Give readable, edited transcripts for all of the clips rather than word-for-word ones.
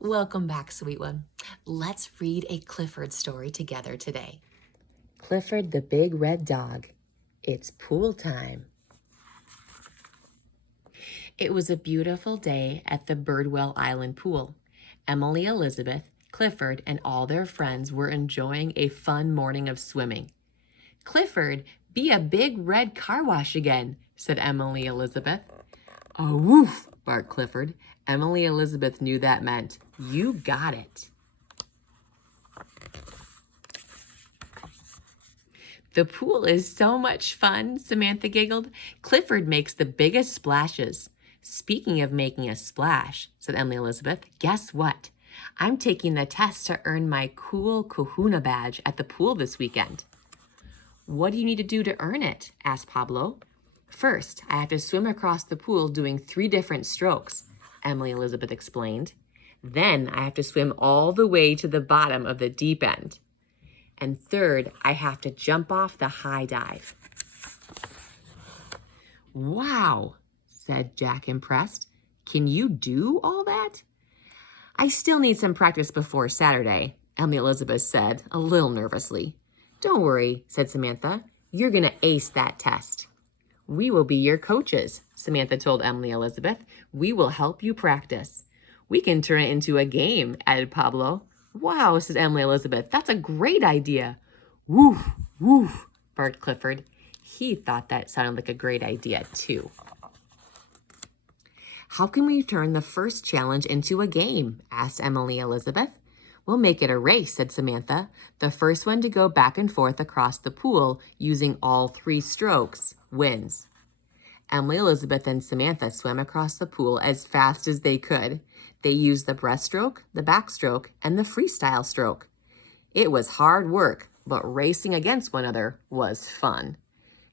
Welcome back, sweet one. Let's read a Clifford story together today. Clifford the Big Red Dog. It's pool time. It was a beautiful day at the Birdwell Island pool. Emily, Elizabeth, Clifford, and all their friends were enjoying a fun morning of swimming. "Clifford, be a big red car wash again," said Emily Elizabeth. "Oh, woof," barked Clifford. Emily Elizabeth knew that meant, "You got it." "The pool is so much fun," Samantha giggled. "Clifford makes the biggest splashes." "Speaking of making a splash," said Emily Elizabeth, "guess what? I'm taking the test to earn my cool kahuna badge at the pool this weekend." "What do you need to do to earn it?" asked Pablo. "First, I have to swim across the pool doing 3 different strokes," Emily Elizabeth explained. "Then I have to swim all the way to the bottom of the deep end. And third, I have to jump off the high dive." "Wow," said Jack, impressed. "Can you do all that?" "I still need some practice before Saturday," Emily Elizabeth said, a little nervously. "Don't worry," said Samantha. "You're going to ace that test." "We will be your coaches," Samantha told Emily Elizabeth. "We will help you practice." "We can turn it into a game," added Pablo. "Wow," said Emily Elizabeth. "That's a great idea." "Woof, woof," barked Clifford. He thought that sounded like a great idea, too. "How can we turn the first challenge into a game?" asked Emily Elizabeth. "We'll make it a race," said Samantha. "The first one to go back and forth across the pool using all 3 strokes wins." Emily Elizabeth and Samantha swam across the pool as fast as they could. They used the breaststroke, the backstroke, and the freestyle stroke. It was hard work, but racing against one another was fun.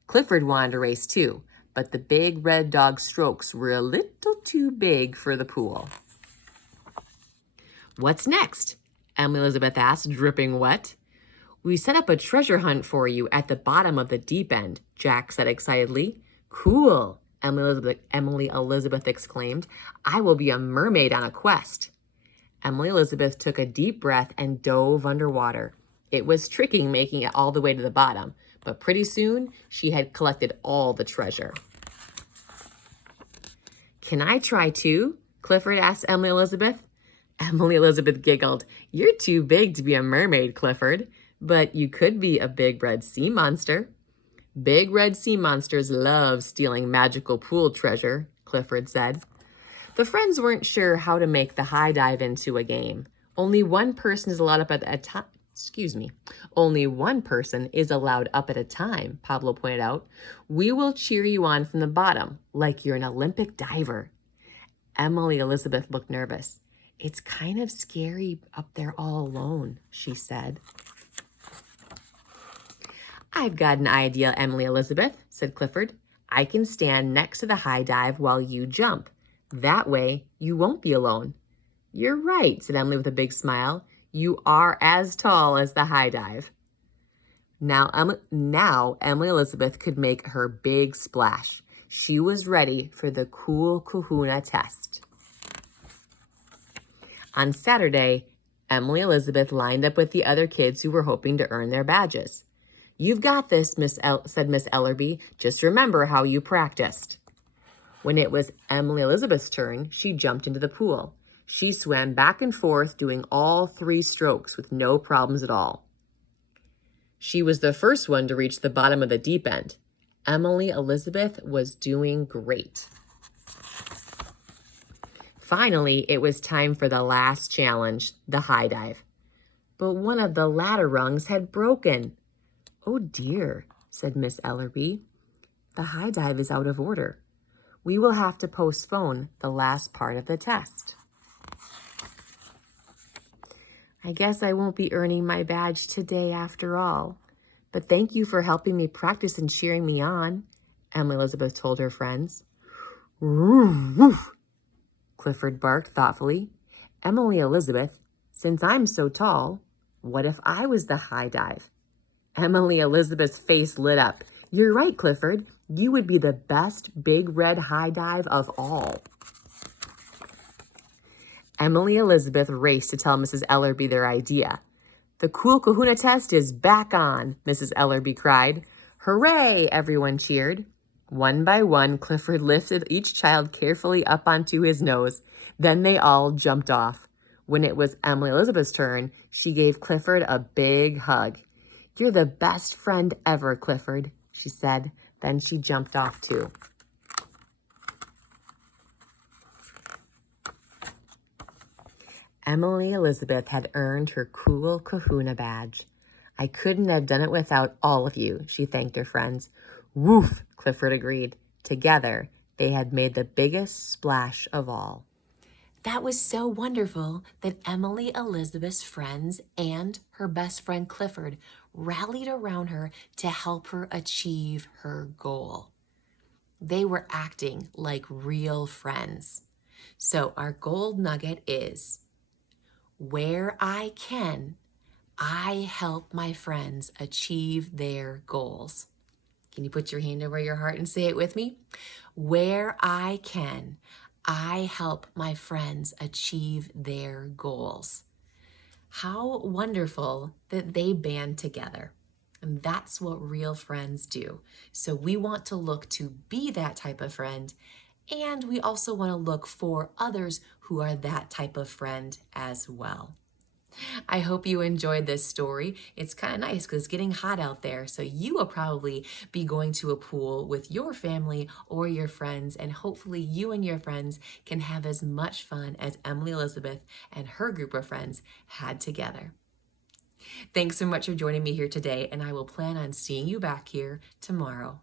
Clifford wanted to race too, but the big red dog strokes were a little too big for the pool. "What's next?" Emily Elizabeth asked, dripping wet. "We set up a treasure hunt for you at the bottom of the deep end," Jack said excitedly. "Cool," Emily Elizabeth exclaimed. "I will be a mermaid on a quest." Emily Elizabeth took a deep breath and dove underwater. It was tricky making it all the way to the bottom, but pretty soon she had collected all the treasure. "Can I try too?" Clifford asked Emily Elizabeth. Emily Elizabeth giggled. "You're too big to be a mermaid, Clifford, but you could be a big red sea monster." "Big red sea monsters love stealing magical pool treasure," Clifford said. The friends weren't sure how to make the high dive into a game. Only one person is allowed up at a time. Only one person is allowed up at a time, Pablo pointed out. "We will cheer you on from the bottom, like you're an Olympic diver." Emily Elizabeth looked nervous. "It's kind of scary up there all alone," she said. "I've got an idea, Emily Elizabeth," said Clifford. "I can stand next to the high dive while you jump. That way, you won't be alone." "You're right," said Emily with a big smile. "You are as tall as the high dive." Now Emily Elizabeth could make her big splash. She was ready for the cool kahuna test. On Saturday, Emily Elizabeth lined up with the other kids who were hoping to earn their badges. "You've got this," said Miss Ellerby. "Just remember how you practiced." When it was Emily Elizabeth's turn, she jumped into the pool. She swam back and forth doing all 3 strokes with no problems at all. She was the first one to reach the bottom of the deep end. Emily Elizabeth was doing great. Finally, it was time for the last challenge, the high dive. But one of the ladder rungs had broken. "Oh dear," said Miss Ellerby. "The high dive is out of order. We will have to postpone the last part of the test." "I guess I won't be earning my badge today after all. But thank you for helping me practice and cheering me on," Emily Elizabeth told her friends. "Woof, woof," Clifford barked thoughtfully. "Emily Elizabeth, since I'm so tall, what if I was the high dive?" Emily Elizabeth's face lit up. "You're right, Clifford. You would be the best big red high dive of all." Emily Elizabeth raced to tell Mrs. Ellerby their idea. "The cool kahuna test is back on," Mrs. Ellerby cried. "Hooray!" everyone cheered. One by one, Clifford lifted each child carefully up onto his nose. Then they all jumped off. When it was Emily Elizabeth's turn, she gave Clifford a big hug. "You're the best friend ever, Clifford," she said. Then she jumped off too. Emily Elizabeth had earned her cool kahuna badge. "I couldn't have done it without all of you," she thanked her friends. "Woof," Clifford agreed. Together, they had made the biggest splash of all. That was so wonderful that Emily Elizabeth's friends and her best friend Clifford rallied around her to help her achieve her goal. They were acting like real friends. So our gold nugget is, where I can, I help my friends achieve their goals. Can you put your hand over your heart and say it with me? Where I can, I help my friends achieve their goals. How wonderful that they band together. And that's what real friends do. So we want to look to be that type of friend. And we also want to look for others who are that type of friend as well. I hope you enjoyed this story. It's kind of nice because it's getting hot out there. So you will probably be going to a pool with your family or your friends, and hopefully you and your friends can have as much fun as Emily Elizabeth and her group of friends had together. Thanks so much for joining me here today, and I will plan on seeing you back here tomorrow.